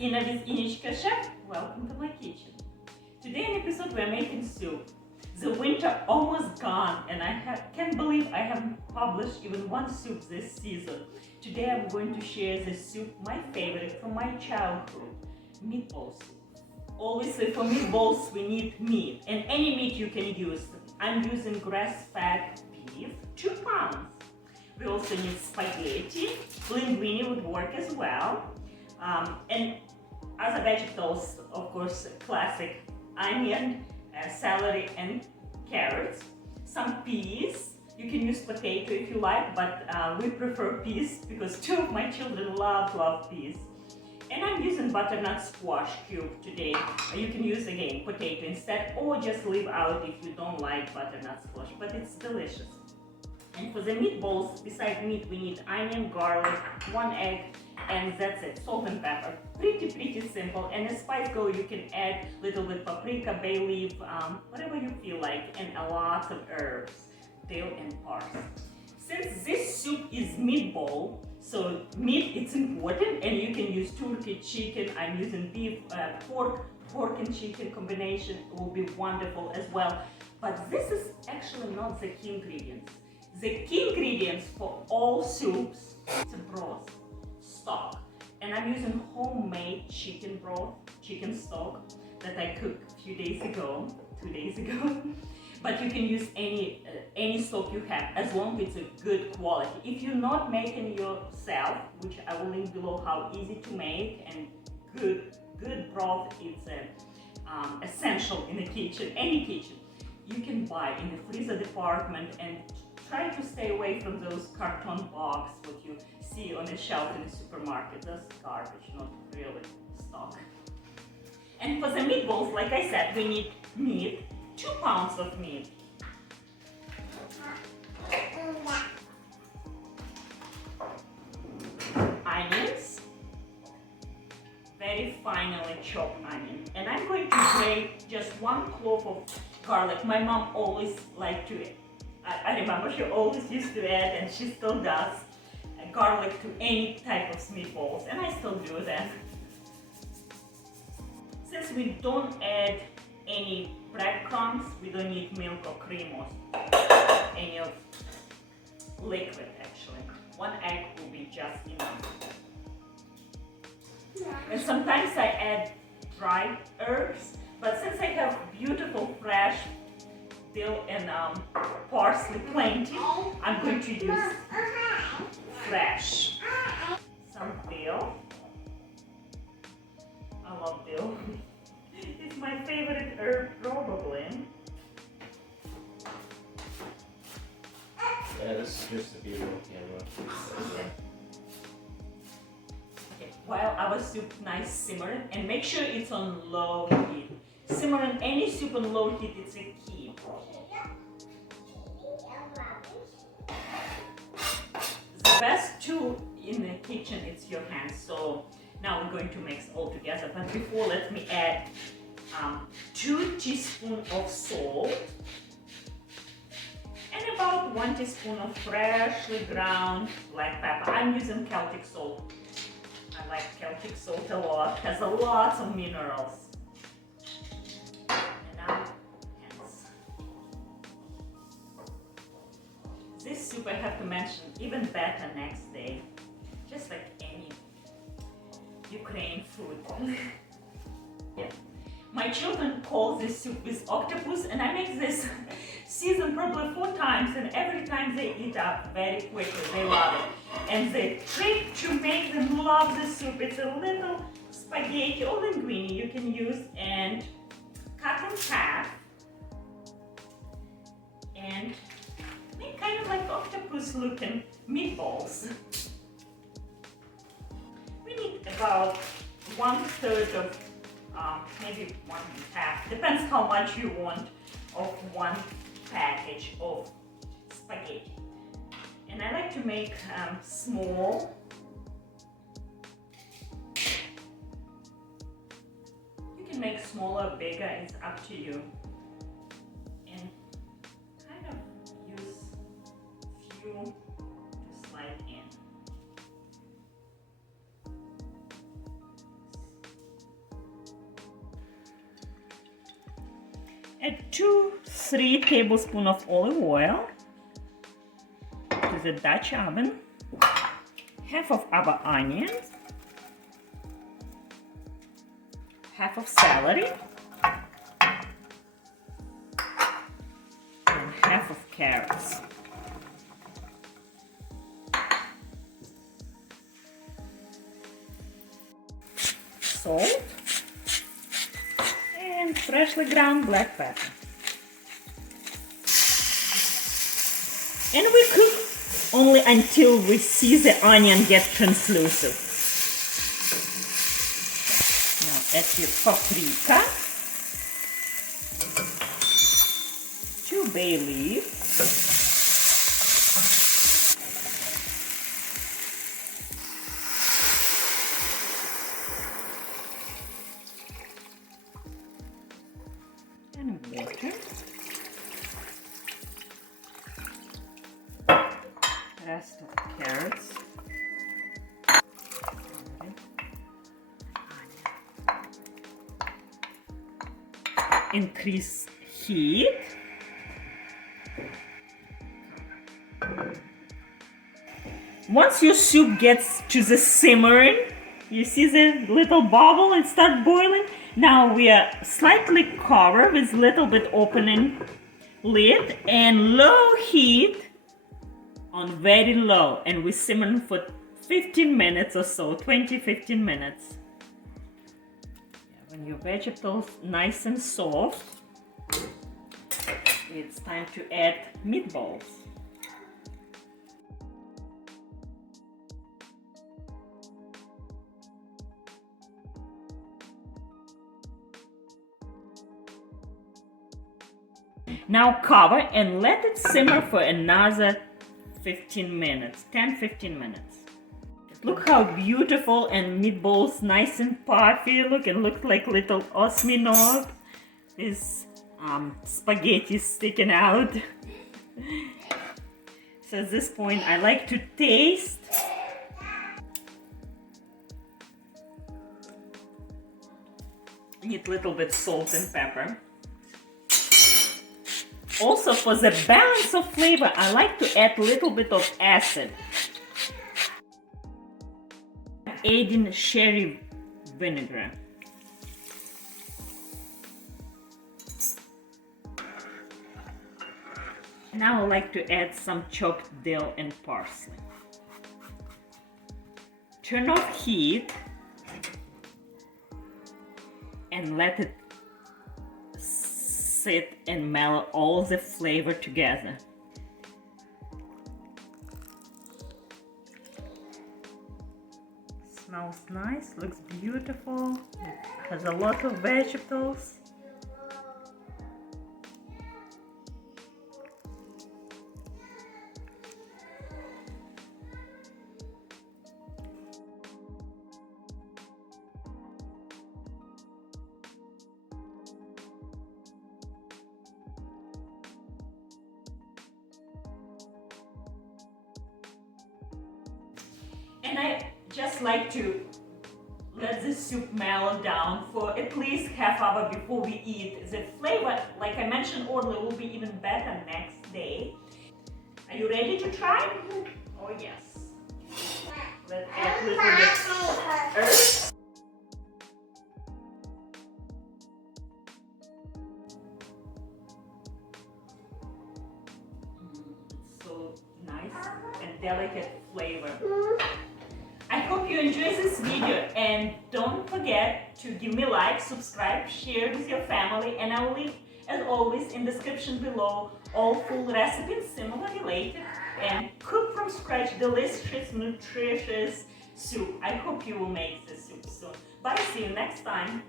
Inna with innichkachef. Welcome to my kitchen. Today in episode we're making soup. The winter almost gone and I can't believe I haven't published even one soup this season. Today I'm going to share the soup, my favorite from my childhood, meatball soup. Obviously for meatballs we need meat, and any meat you can use. I'm using grass-fed beef, 2 pounds. We also need spaghetti, linguine would work as well. And other vegetables, of course, classic onion, celery and carrots. Some peas. You can use potato if you like, but we prefer peas because 2 of my children love peas. And I'm using butternut squash cube today. You can use again potato instead, or just leave out if you don't like butternut squash, but it's delicious. And for the meatballs, besides meat, we need onion, garlic, 1 egg, and that's it, salt and pepper. Pretty simple. And as spice go, you can add a little bit paprika, bay leaf, whatever you feel like, and a lot of herbs, dill and parsley. Since this soup is meatball, so meat it's important, and you can use turkey, chicken. I'm using beef, pork and chicken combination. It will be wonderful as well. But this is actually not the key ingredients. The key ingredients for all soups is a broth, stock. And I'm using homemade chicken broth, chicken stock that I cooked a few days ago, 2 days ago. But you can use any stock you have, as long as it's a good quality. If you're not making yourself, which I will link below how easy to make, and good broth is essential in the kitchen, any kitchen. You can buy in the freezer department, and try to stay away from those carton boxes what you see on the shelf in the supermarket. That's garbage, not really stock. And for the meatballs, like I said, we need meat. 2 pounds of meat. Onions, very finely chopped onion. And I'm going to grate just 1 clove of garlic. My mom always liked to, I remember she always used to add, and she still does, garlic to any type of meatballs, and I still do that. Since we don't add any breadcrumbs, we don't need milk or cream or any of liquid actually. 1 egg will be just enough. And sometimes I add dried herbs, but since I have beautiful fresh dill and parsley plenty, I'm going to use fresh. Some dill. I love dill. It's my favorite herb, probably. Yeah, this is just a beautiful camera. Okay, while our soup nice simmering, and make sure it's on low heat. Simmering any soup on low heat, it's a key. The best tool in the kitchen is your hands. So now we're going to mix all together, but before let me add 2 teaspoons of salt and about 1 teaspoon of freshly ground black pepper. I'm using Celtic salt. I like Celtic salt a lot, has a lot of minerals. And now hands. This soup I have to mention, even better next day, just like any Ukrainian food. Yeah. My children call this soup with octopus, and I make this season probably 4 times, and every time they eat up very quickly. They love it. And the trick to make them love the soup, it's a little spaghetti or linguine you can use and cut in half and make kind of like octopus looking meatballs. We need about 1/3 of maybe 1/2, depends how much you want of 1 package of spaghetti. And I like to make small. You can make smaller, bigger, it's up to you. And kind of use few to slide in. Add 2-3 tablespoons of olive oil to the Dutch oven. Half of our onions. Half of celery. And half of carrots. Salt. And freshly ground black pepper. And we cook only until we see the onion get translucent. Now add your paprika, 2 bay leaves, and water. Rest of carrots. Increase heat. Once your soup gets to the simmering, you see the little bubble and start boiling. Now we are slightly cover with little bit opening lid and low heat on very low, and we simmer for 15 minutes or so, 20-15 minutes. When your vegetables nice and soft, it's time to add meatballs. Now cover and let it simmer for another 15 minutes, 10-15 minutes. Look how beautiful, and meatballs nice and puffy look like little osminov. This spaghetti sticking out. So at this point I like to taste. Need a little bit salt and pepper. Also, for the balance of flavor, I like to add a little bit of acid. Adding sherry vinegar. Now I like to add some chopped dill and parsley. Turn off heat and let it sit and melt all the flavor together. Smells nice, looks beautiful, it has a lot of vegetables. And I just like to let the soup mellow down for at least half hour before we eat. The flavor, like I mentioned earlier, will be even better next day. Are you ready to try? Oh yes. Let's add a little bit herbs. So nice and delicate flavor. I hope you enjoyed this video, and don't forget to give me a like, subscribe, share with your family, and I will leave, as always, in the description below all full recipes similar related and cook from scratch delicious, nutritious soup. I hope you will make this soup soon. Bye, see you next time.